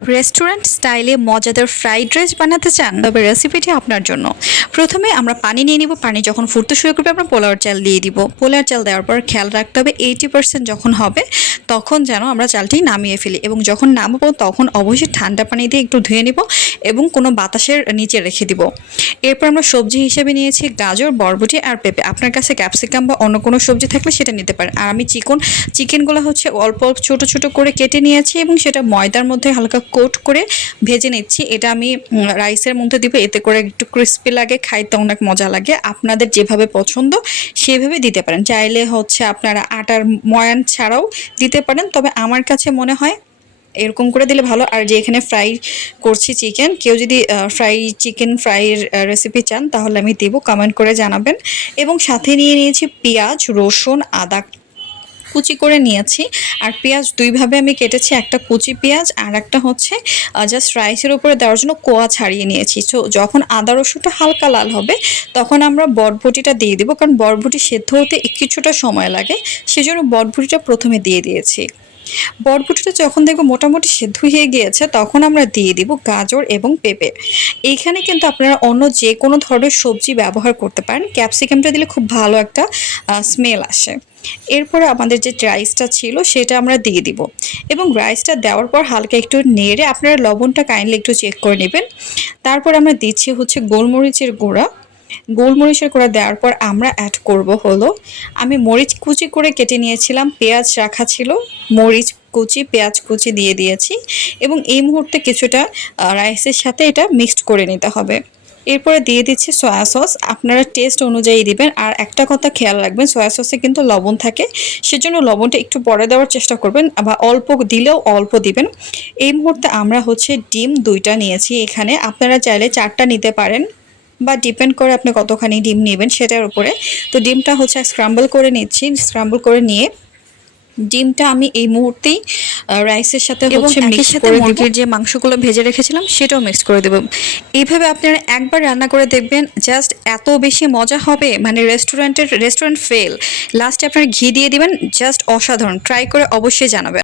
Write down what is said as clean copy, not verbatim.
Restaurant স্টাইলে মজাদার fried rice বানাতে চান, তবে রেসিপিটি আপনার জন্য। প্রথমে আমরা পানি নিয়ে নিব। পানি যখন ফুটতে শুরু করবে আমরা পোলাওর চাল দিয়ে দিব। পোলাওর চাল দেওয়ার পর খেয়াল রাখতে হবে 80% যখন হবে তখন যেন আমরা চালটি নামিয়ে ফেলি, এবং যখন নামাবো তখন অবশ্যই ঠান্ডা পানি দিয়ে একটু ধুয়ে নিব এবং কোনো বাতাসের নিচে রেখে দিব। এরপর আমরা সবজি হিসেবে নিয়েছি গাজর, বরবটি আর পেঁপে। আপনার কাছে ক্যাপসিকাম বা অন্য কোনো সবজি থাকলে সেটা নিতে পারেন। আর আমি চিকেনগুলো হচ্ছে অল্প অল্প ছোট ছোট করে কেটে নিয়েছি এবং সেটা ময়দার মধ্যে হালকা কোট করে ভেজে নিচ্ছি। এটা আমি রাইসের মধ্যে দিব, এতে করে একটু ক্রিস্পি লাগে, খাইতে অনেক মজা লাগে। আপনাদের যেভাবে পছন্দ সেভাবে দিতে পারেন। চাইলে হচ্ছে আপনারা আটার ময়ান ছাড়াও দিতে পারেন, তবে আমার কাছে মনে হয় এরকম করে দিলে ভালো। আর যে এখানে ফ্রাই করছি চিকেন, কেউ যদি চিকেন ফ্রাইয়ের রেসিপি চান তাহলে আমি দেবো, কমেন্ট করে জানাবেন। এবং সাথে নিয়ে নিয়েছি পেঁয়াজ, রসুন, আদা কুচি করে নিয়েছি। আর পেঁয়াজ দুইভাবে আমি কেটেছি, একটা কুচি পেঁয়াজ আর একটা হচ্ছে জাস্ট রাইসের উপরে দেওয়ার জন্য কোয়া ছাড়িয়ে নিয়েছি। তো যখন আদা রসুনটা হালকা লাল হবে তখন আমরা বরবটিটা দিয়ে দিব, কারণ বরবটি সেদ্ধ হতে কিছুটা সময় লাগে, সেজন্য বরবটিটা প্রথমে দিয়ে দিয়েছি। বরবটিটা যখন দেখবো মোটামুটি সেদ্ধ হয়ে গিয়েছে তখন আমরা দিয়ে দিব গাজর এবং পেঁপে। এইখানে কিন্তু আপনারা অন্য যে কোনো ধরনের সবজি ব্যবহার করতে পারেন, ক্যাপসিকামটা দিলে খুব ভালো একটা স্মেল আসে। এরপরে আমাদের যে রাইসটা ছিল সেটা আমরা দিয়ে দিব, এবং রাইসটা দেওয়ার পর হালকা একটু নেড়ে আপনারা লবণটা কাইন্ডলি একটু চেক করে নেবেন। তারপর আমরা দিচ্ছি হচ্ছে গোলমরিচের গুঁড়া। গোলমরিচের গুঁড়া দেওয়ার পর আমরা অ্যাড করব হলো, আমি মরিচ কুচি করে কেটে নিয়েছিলাম, পেঁয়াজ রাখা ছিল, মরিচ কুচি, পেঁয়াজ কুচি দিয়ে দিয়েছি। এবং এই মুহূর্তে কিছুটা রাইসের সাথে এটা মিক্সড করে নিতে হবে। এরপরে দিয়ে দিচ্ছি সয়া সস, আপনারা টেস্ট অনুযায়ী দিবেন। আর একটা কথা খেয়াল রাখবেন, সয়া সসে কিন্তু লবণ থাকে, সেজন্য লবণটা একটু পরে দেওয়ার চেষ্টা করবেন, বা অল্প দিলেও অল্প দিবেন। এই মুহূর্তে আমরা হচ্ছে ডিম 2টা নিয়েছি এখানে, আপনারা চাইলে 4টা নিতে পারেন, বা ডিপেন্ড করে আপনি কতখানি ডিম নেবেন সেটার উপরে। তো ডিমটা হচ্ছে স্ক্রাম্বল করে নিচ্ছি। স্ক্রাম্বল করে নিয়ে ডিমটা আমি এই মুহূর্তেই রাইসের সাথে হচ্ছে মিক্স করে মুরগির যে মাংসগুলো ভেজে রেখেছিলাম সেটাও মিক্স করে দেব। এইভাবে আপনারা একবার রান্না করে দেখবেন, জাস্ট এত বেশি মজা হবে, মানে রেস্টুরেন্ট ফেল। লাস্টে আপনারা ঘি দিয়ে দিবেন, জাস্ট অসাধারণ। ট্রাই করে অবশ্যই জানাবেন।